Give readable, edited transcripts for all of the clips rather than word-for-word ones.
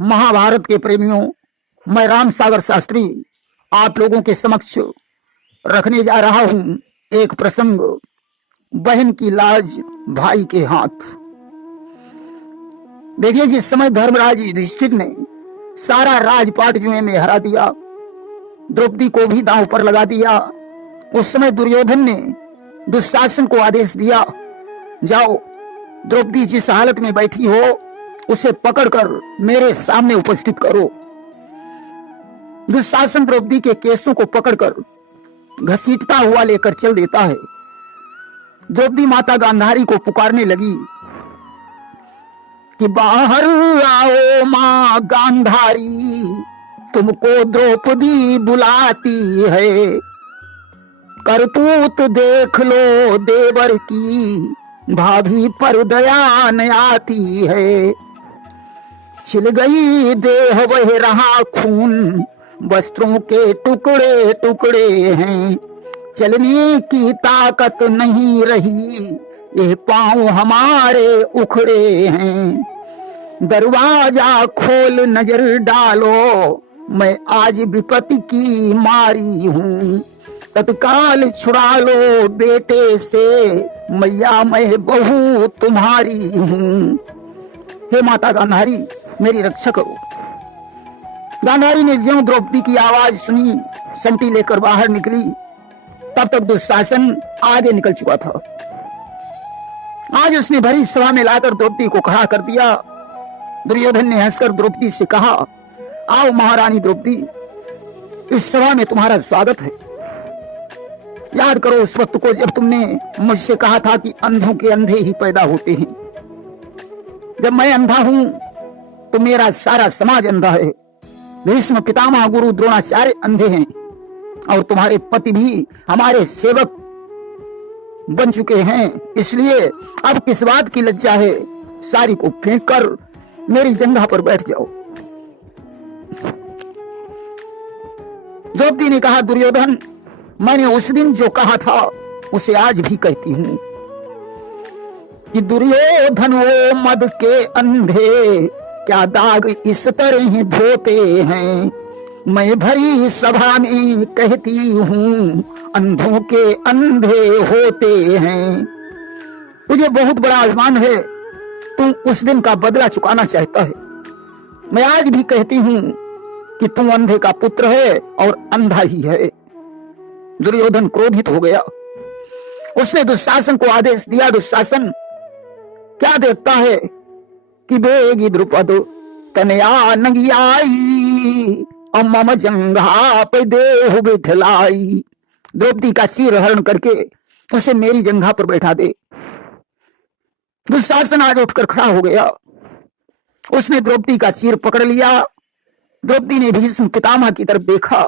महाभारत के प्रेमियों, मैं राम सागर शास्त्री आप लोगों के समक्ष रखने जा रहा हूं एक प्रसंग, बहन की लाज भाई के हाथ। देखिए, जिस समय धर्मराज युधिष्ठिर ने सारा राजपाट जुए में हरा दिया, द्रौपदी को भी दांव पर लगा दिया, उस समय दुर्योधन ने दुशासन को आदेश दिया, जाओ द्रौपदी जिस हालत में बैठी हो उसे पकड़कर मेरे सामने उपस्थित करो। दुशासन द्रौपदी के केसों को पकड़कर घसीटता हुआ लेकर चल देता है। द्रौपदी माता गांधारी को पुकारने लगी कि बाहर आओ मां गांधारी, तुमको द्रौपदी बुलाती है। करतूत देख लो देवर की, भाभी पर दया न आती है। छिल गई देह वह रहा खून, वस्त्रों के टुकड़े टुकड़े हैं। चलने की ताकत नहीं रही, ये पांव हमारे उखड़े हैं। दरवाजा खोल नजर डालो, मैं आज विपत्ति की मारी हूँ। तत्काल छुड़ा लो बेटे से, मैया मैं बहू तुम्हारी हूँ। हे माता गांधारी, मेरी रक्षा करो। गांधारी ने ज्यों द्रौपदी की आवाज सुनी, संटी लेकर बाहर निकली। तब तक दुशासन आगे निकल चुका था। आज उसने भरी सभा में लाकर द्रौपदी को खड़ा कर दिया। दुर्योधन ने हंसकर द्रौपदी से कहा, आओ महारानी द्रौपदी, इस सभा में तुम्हारा स्वागत है। याद करो उस वक्त को जब तुमने मुझसे कहा था कि अंधों के अंधे ही पैदा होते हैं। जब मैं अंधा हूं तो मेरा सारा समाज अंधा है। भीष्म पितामह गुरु द्रोणाचार्य अंधे हैं और तुम्हारे पति भी हमारे सेवक बन चुके हैं। इसलिए अब किस बात की लज्जा है? सारी को फेंक कर मेरी जंघा पर बैठ जाओ। द्रौपदी ने कहा, दुर्योधन, मैंने उस दिन जो कहा था उसे आज भी कहती हूं कि दुर्योधन वो मद के अंधे, क्या दाग इस तरह धोते हैं। मैं भरी सभा में कहती हूं, अंधों के अंधे होते हैं। तुझे बहुत बड़ा अभिमान है, तू उस दिन का बदला चुकाना चाहता है। मैं आज भी कहती हूं कि तू अंधे का पुत्र है और अंधा ही है। दुर्योधन क्रोधित हो गया। उसने दुशासन को आदेश दिया, दुशासन, क्या देखता है कि बेगी द्रुपद तनया नगियाई, मम जंघा पे देहु बिठलाई। द्रौपदी का सिर हरण करके उसे मेरी जंघा पर बैठा दे। दुशासन आज उठकर खड़ा हो गया। उसने द्रौपदी का सिर पकड़ लिया। द्रौपदी ने भीष्म पितामह की तरफ देखा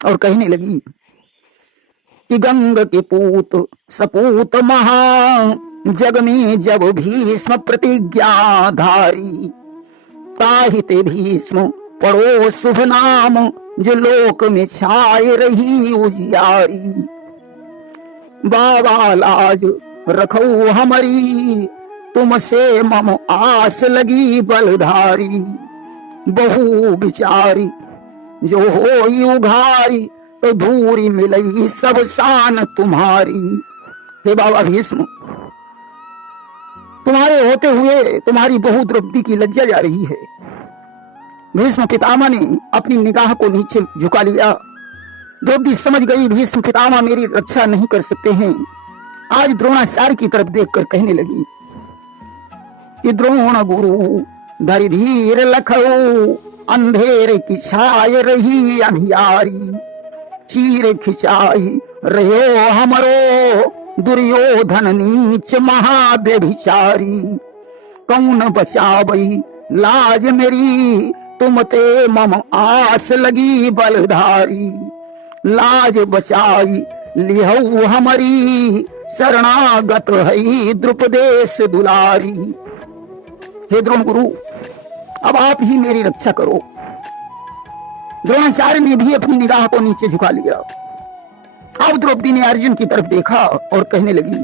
और कहने लगी कि गंग के पूत सपूत महा, जग में जब भीष्म प्रतिज्ञाधारी। ताहिते भीष्म पढ़ो शुभ नाम, जो लोक में छाए रही उजियारी। बाबा लाज रखो हमारी, तुमसे मम आस लगी बलधारी। बहु बिचारी जो होई उघारी, तो धूरी मिलई सब शान तुम्हारी। हे बाबा भीष्म, तुम्हारे होते हुए तुम्हारी बहू द्रौपदी की लज्जा जा रही है। भीष्म पितामह ने अपनी निगाह को नीचे झुका लिया। द्रौपदी समझ गई, भीष्म पितामह मेरी रक्षा नहीं कर सकते हैं। आज द्रोणाचार्य की तरफ देखकर कहने लगी कि द्रोण गुरु धरि धीर लखऊ, अंधेरे की छाए रही अंधियारी। चीर खिंचाई रहो हमरो, दुर्योधन नीच महाव्यभिचारी। कौन बचावई लाज मेरी, तुम ते मम आस लगी बलधारी। लाज बचाई लिहऊ हमारी, शरणागत है द्रुपदेश दुलारी। हे द्रोण गुरु, अब आप ही मेरी रक्षा करो। द्रोणाचार्य ने भी अपनी निगाह को नीचे झुका लिया। अब द्रौपदी ने अर्जुन की तरफ देखा और कहने लगी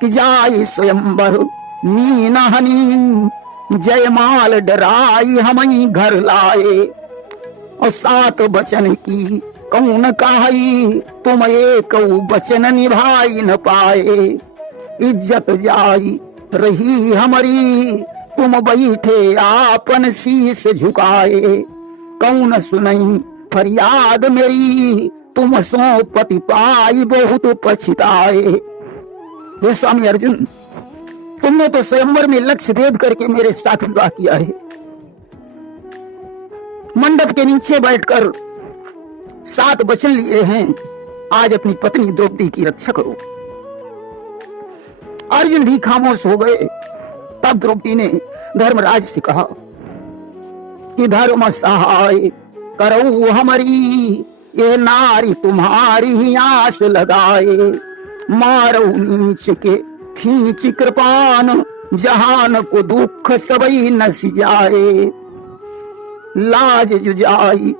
कि जाय स्वयंवर मीन हनी, जयमाल डराई हमई घर लाए, और 7 बचन की कौन काई, तुम एक बचन निभाई न पाए। इज्जत जाई रही हमारी, तुम बैठे आपन शीश झुकाए। कौन सुनई फरियाद मेरी, तुम सो पति पाई बहुत पछताए। हे स्वामी अर्जुन, तुमने तो स्वयंवर में लक्ष्य भेद करके मेरे साथ विवाह किया है। मंडप के नीचे बैठकर 7 वचन लिए हैं, आज अपनी पत्नी द्रौपदी की रक्षा करो। अर्जुन भी खामोश हो गए। तब द्रौपदी ने धर्मराज से कहा कि धर्म सहाय करो हमारी, ये नारी तुम्हारी ही आस लगाए। मारो नीच के खींच कृपान, जहान को दुख सबई न सिजाए। लाज जुजाई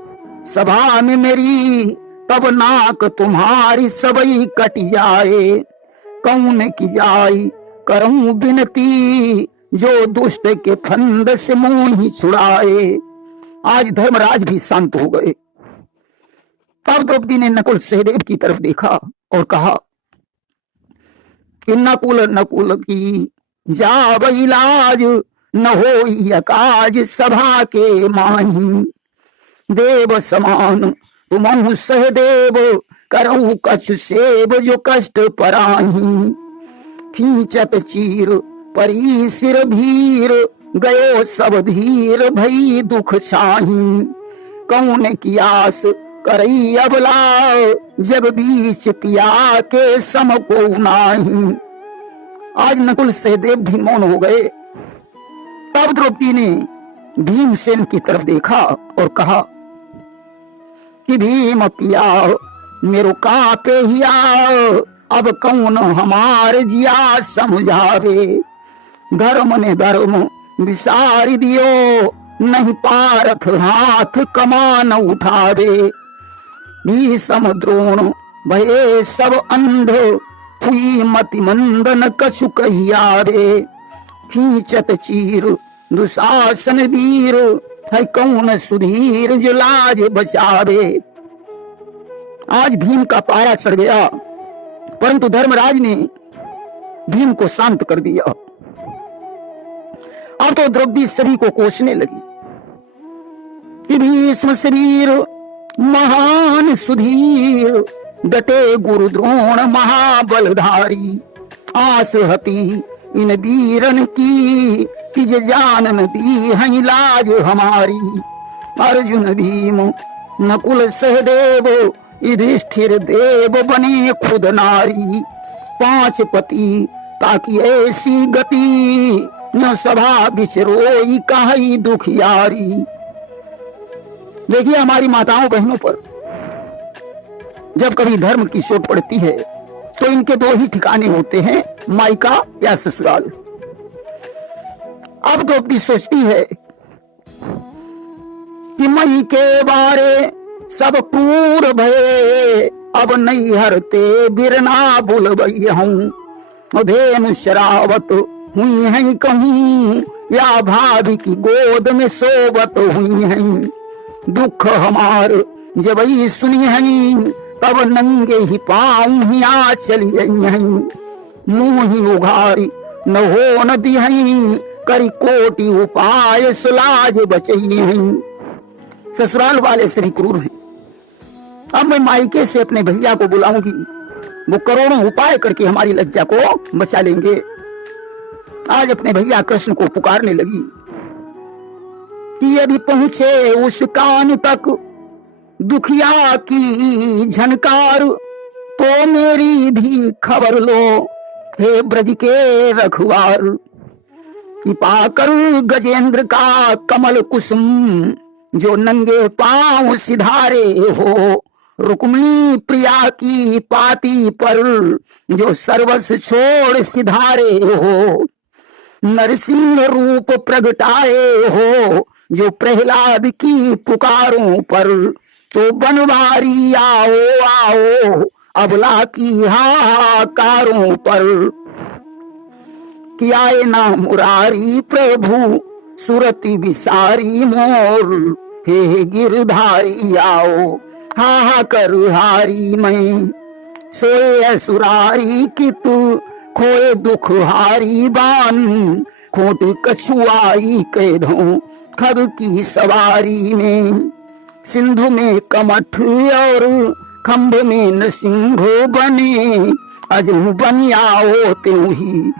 सभा में मेरी, तब नाक तुम्हारी सबई कट जाए। कौन की जाई करूं बिनती, जो दुष्ट के फंद से मुंह ही छुड़ाए। आज धर्मराज भी शांत हो गए। तब द्रौपदी ने नकुल सहदेव की तरफ देखा और कहा कि नकुल नकुल की जाब इलाज, न होई अकाज सभा के माही। देव समान तुमहु सहदेव, करहु कछु सेव जो कष्ट पराही। खींचत चीर परी सिर भीर, गयो सब धीर भई दुख छाही। कौन की आस करई अबला, जग बीच पिया के सम को नाही। आज नकुल सहदेव भी मौन हो गए। तब द्रौपदी ने भीमसेन की तरफ देखा और कहा कि भीम पिया मेरो कापे हिया, अब कौन हमार जिया समझावे। धर्म ने धर्म विसार दियो, नहीं पारथ हाथ कमान उठावे। भीषम द्रोण भये सब अंध, हुई मति मंदन कछु कहियारे। खींचत चीर दुशासन वीर, है कौन सुधीर जो लाज बचावे। आज भीम का पारा चढ़ गया, परंतु धर्मराज ने भीम को शांत कर दिया। अब तो द्रौपदी सभी को कोसने लगी कि भीष्म शरीर महान सुधीर, डटे गुरु द्रोण महाबलधारी। आस हती इन वीरन की, कि जान न दी है लाज हमारी। अर्जुन भीम नकुल सहदेव, युधिष्ठिर देव बने खुद नारी। 5 पति ताकि ऐसी गति, न सभा बिचरोई काई दुखियारी। देखिए हमारी माताओं बहनों पर जब कभी धर्म की चोट पड़ती है तो इनके 2 ही ठिकाने होते हैं, मायका या ससुराल। अब द्रौपदी सोचती है कि मई के बारे सब क्रूर भये, अब नहीं हरते बिरना बुलबई हूं। धेनु शरावत हुई है कहूं, या भाभी की गोद में सोवत हुई है। दुख हमार जब सुनी है, तब नंगे ही पाँव हिया चली हैं। मुंह ही उघारी न हो न दी हैं, करी कोटि उपाय सुलाज बचई हैं। ससुराल वाले सभी क्रूर हैं। अब मैं मायके से अपने भैया को बुलाऊंगी, वो करोड़ों उपाय करके हमारी लज्जा को बचा लेंगे। आज अपने भैया कृष्ण को पुकारने लगी कि यदि पहुंचे उस कान तक दुखिया की झनकार, तो मेरी भी खबर लो हे ब्रज के रखवार। कि पाकर गजेंद्र का कमल कुसुम, जो नंगे पांव सिधारे हो। रुक्मिणी प्रिया की पाती पर, जो सर्वस्व छोड़ सिधारे हो। नरसिंह रूप प्रगटाए हो, जो प्रहलाद की पुकारों पर। तो बनवारी आओ आओ, अबला की हाहाकारों पर। कि आए ना मुरारी प्रभु, सुरति विसारी मोर, हे गिरधारी आओ हा कर हारी मैं। सोए सुरारी की तू खोए दुख हारी बान, खोट कछुआई कह दो खग की सवारी में। सिंधु में कमठ और खंभ में नृसिंह बने, अजम बन आओ त्यों ही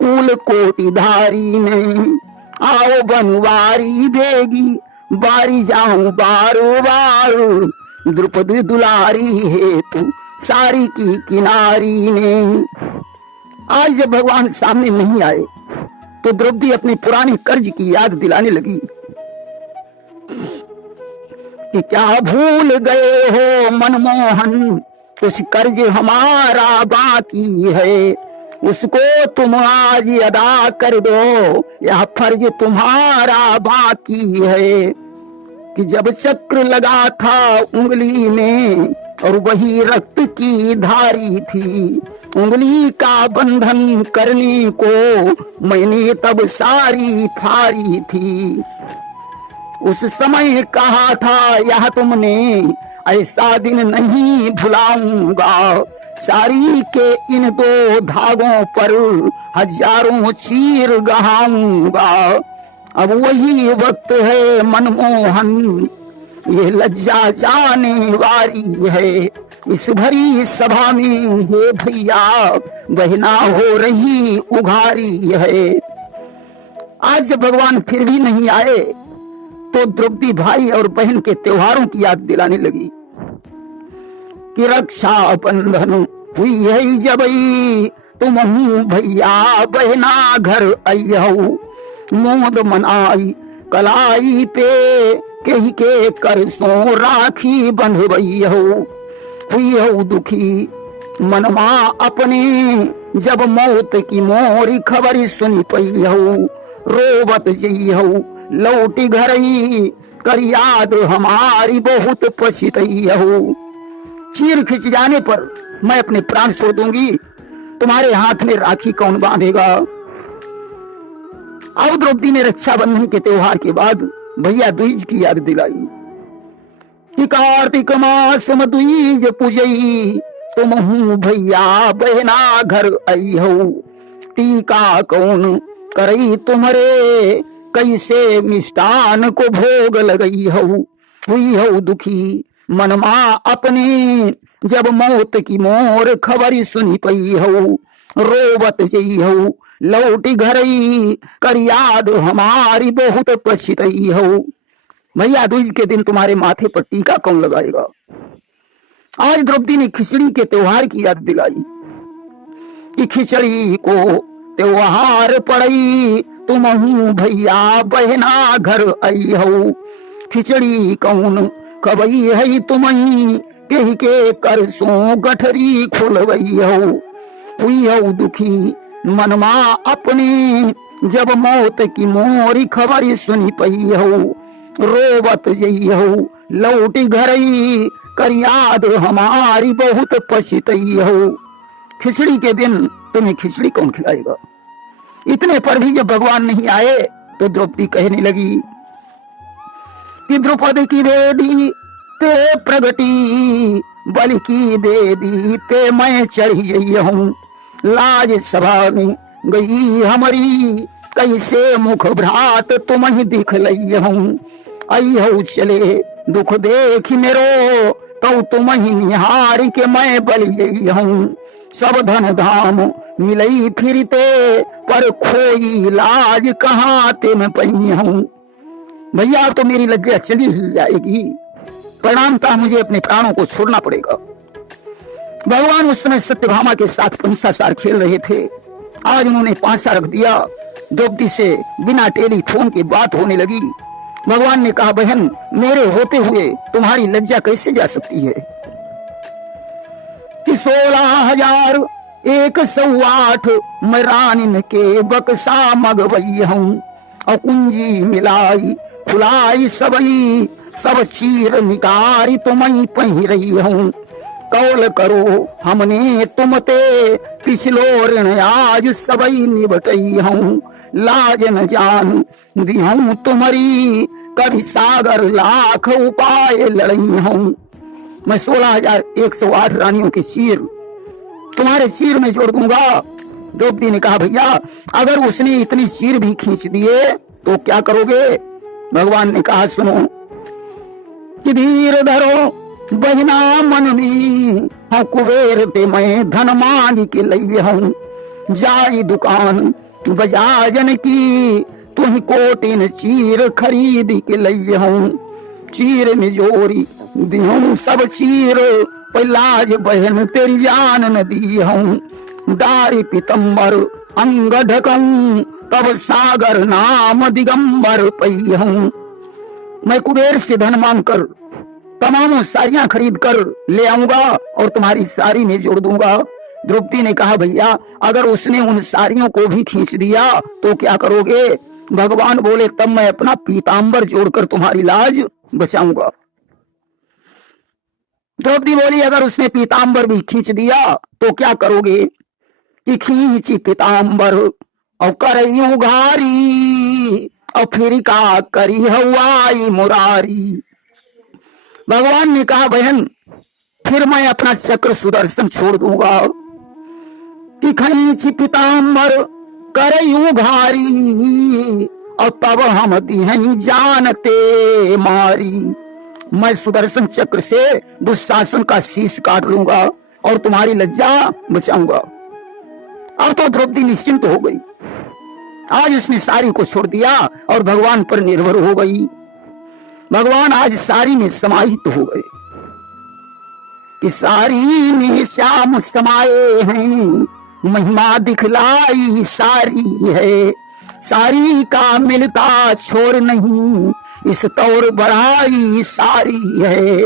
कुल कोटिधारी में। आओ बनवारी बेगी बारी जाऊं बारो बार, द्रुपद दुलारी है तू सारी की किनारी में। आज जब भगवान सामने नहीं आए तो द्रौपदी अपने पुराने कर्ज की याद दिलाने लगी कि क्या भूल गए हो मनमोहन, उस कर्ज हमारा बाकी है, उसको तुम आज अदा कर दो, यह फर्ज तुम्हारा बाकी है। कि जब चक्र लगा था उंगली में और वही रक्त की धारी थी, उंगली का बंधन करने को मैंने तब सारी फारी थी। उस समय कहा था यह तुमने, ऐसा दिन नहीं भुलाऊंगा, सारी के इन दो धागों पर हजारों चीर गहाऊंगा। अब वही वक्त है मनमोहन, ये लज्जा जाने वाली है, इस भरी सभा में हे भैया बहना हो रही उघारी है। आज जब भगवान फिर भी नहीं आए तो द्रौपदी भाई और बहन के त्योहारों की याद दिलाने लगी कि रक्षा बंधन हुई है जब तुम भैया बहना घर अयहु, मोद मनाई कलाई पे कही के करसों राखी बंधवैयहु। हुई हो दुखी मनमा अपने जब मौत की मोरी खबर सुन पैयहु, रोबत जइहु लौटी घर कर याद हमारी बहुत पछतैयहु। चीर खिंच जाने पर मैं अपने प्राण छोड़ दूंगी, तुम्हारे हाथ में राखी कौन बांधेगा। अब द्रौपदी ने रक्षाबंधन के त्योहार के बाद भैया दूज की याद दिलाई कि कार्तिक मास मदुईज पूजई, तुम भैया बहना घर अइहु, टीका कौन करई तुम्हारे कैसे मिष्टान को भोग लगई हऊ। हुई हो दुखी मनमा अपने जब मौत की मोर खबर सुनी पई हऊ, रोबत जई हऊ लौटी घरई कर याद हमारी बहुत पछतई हऊ। भैया दूज के दिन तुम्हारे माथे पर टीका कौन लगाएगा। आज द्रौपदी ने खिचड़ी के त्योहार की याद दिलाई कि खिचड़ी को त्योहार पड़ई, तुम भैया बहना घर अइहु, खिचड़ी कौन कबई है तुम्ही कही के करसों गठरी खोलवैयहु। हुई हो दुखी मनमा अपने जब मौत की मोरी खबर सुनी पईहु, रोबत जइहु लौटी घरई कर याद हमारी बहुत पछतईहु। खिचड़ी के दिन तुम्हें खिचड़ी कौन खिलाएगा। इतने पर भी जब भगवान नहीं आए तो द्रौपदी कहने लगी कि द्रुपद की बेदी ते प्रगटी, बलि की बेदी पे मैं चढ़ी जइहूं, लाज सभा में गई हमारी कैसे मुख भ्रात तुम ही दिख लइहूं। अइहु चले दुख देख मेरो तो तुम ही निहार के मैं बलि जइहूं। सब धन धाम मिलई फिरते पर खोई लाज कहाँ ते मैं पई हूं। भैया तो मेरी लज्जा चली ही जाएगी, परिणामतः मुझे अपने प्राणों को छोड़ना पड़ेगा। भगवान उस समय सत्यभामा के साथ पंसासार खेल रहे थे। आज उन्होंने पांसा रख दिया। द्रौपदी से बिना टेलीफोन की बात होने लगी। भगवान ने कहा, बहन मेरे होते हुए तुम्हारी लज्जा कैसे जा सकती है कि 16,108 मैं रानिन के बक्सा मगवई हूं, और कुंजी मिलाई खुलाई सबई सब चीर निकारी तुम्हें पही रही हूं। कौल करो हमने तुमते पिछलो ऋण आज सबई निबटई हूं। लाज न जान दिहूं तुम्हारी, कभी सागर लाख उपाय लड़ई हूं। मैं 16,108 रानियों के चीर तुम्हारे चीर में जोड़ दूंगा। द्रौपदी ने कहा भैया अगर उसने इतनी चीर भी खींच दिए तो क्या करोगे? भगवान ने कहा सुनो कि धीर धरो बहिना मन में, हाँ कुबेर ते मैं धन मांग के लई हूं, जाई दुकान बजाजन की, तुम कोटिन चीर खरीद के लई हूं। चीर में जोरी दिहूं सब चीर, लाज बहन तेरी जान न दी हूं। डारी पितंबर अंग ढकऊं, तब सागर नाम दिगंबर पई हूं। मैं कुबेर से धन मांग कर तमाम साड़ियां खरीद कर ले आऊंगा और तुम्हारी साड़ी में जोड़ दूंगा। द्रौपदी ने कहा भैया अगर उसने उन साड़ियों को भी खींच दिया तो क्या करोगे? भगवान बोले तब मैं अपना पीतांबर जोड़कर तुम्हारी लाज बचाऊंगा। द्रौपदी बोली अगर उसने पीतांबर भी खींच दिया तो क्या करोगे? कि खींची पीतांबर और करई उघारी, और फिर का करी हवाई मुरारी। भगवान ने कहा बहन फिर मैं अपना चक्र सुदर्शन छोड़ दूंगा। कि खींची पीतांबर करई उघारी, और तब हम दिहं जानते मारी। मैं सुदर्शन चक्र से दुशासन का शीश काट लूंगा और तुम्हारी लज्जा बचाऊंगा। अब तो द्रौपदी निश्चिंत हो गई। आज उसने सारी को छोड़ दिया और भगवान पर निर्भर हो गई। भगवान आज सारी में समाहित हो गए कि सारी में श्याम समाये हैं, महिमा दिखलाई सारी है। सारी का मिलता छोर नहीं, इस तौर बड़ाई सारी है।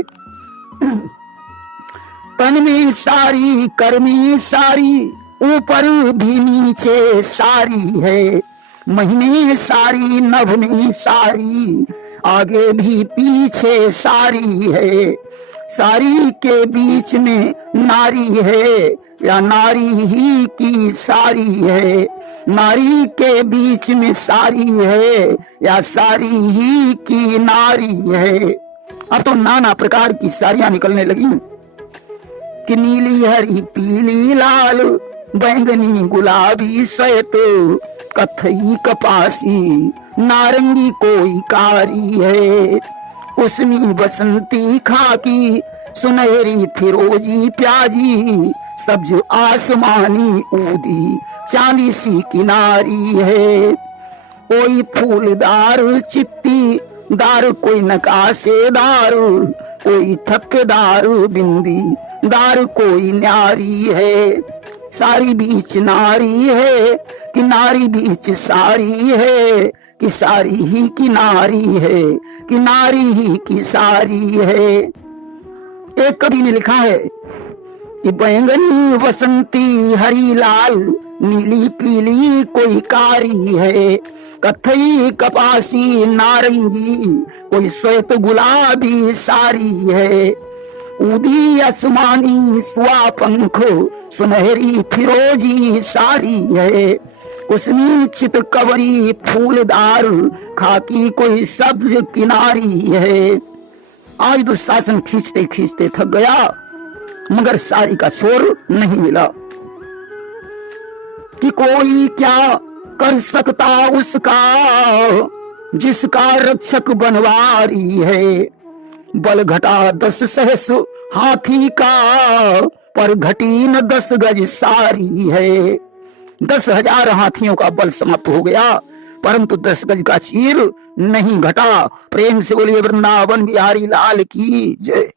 तन में सारी कर्मी सारी, ऊपर भी नीचे सारी है। महीने सारी नभ में सारी, आगे भी पीछे सारी है। सारी के बीच में नारी है या नारी ही की सारी है। नारी के बीच में सारी है या सारी ही की नारी है। अब तो नाना प्रकार की साड़ियां निकलने लगी कि नीली हरी पीली लाल बैंगनी गुलाबी श्वेत कथई कपासी नारंगी कोई कारी है। कुसमी बसंती खाकी सुनहरी फिरोजी प्याजी सब्ज आसमानी ऊदी चांदी सी किनारी है। कोई फूलदार चित्ती दार कोई नकाशेदार कोई ठप्पेदार बिंदी दार कोई न्यारी है। सारी बीच नारी है कि नारी बीच सारी है कि सारी ही की नारी है कि नारी ही की सारी है। एक कवि ने लिखा है कि बैंगनी बसंती हरी लाल नीली पीली कोई कारी है। कथई कपासी नारंगी कोई श्वेत गुलाबी सारी है। उदी आसमानी स्वा पंख सुनहरी फिरोजी सारी है। कुसमी चित कवरी फूलदार खाकी कोई सब्ज किनारी है। आज दुशासन खींचते खींचते थक गया मगर साड़ी का छोर नहीं मिला कि कोई क्या कर सकता उसका जिसका रक्षक बनवारी है। बल घटा 10 सहस हाथी का पर घटी न 10 गज सारी है। 10,000 हाथियों का बल समाप्त हो गया परंतु 10 गज का चीर नहीं घटा। प्रेम से बोलिए वृंदावन बिहारी लाल की जय।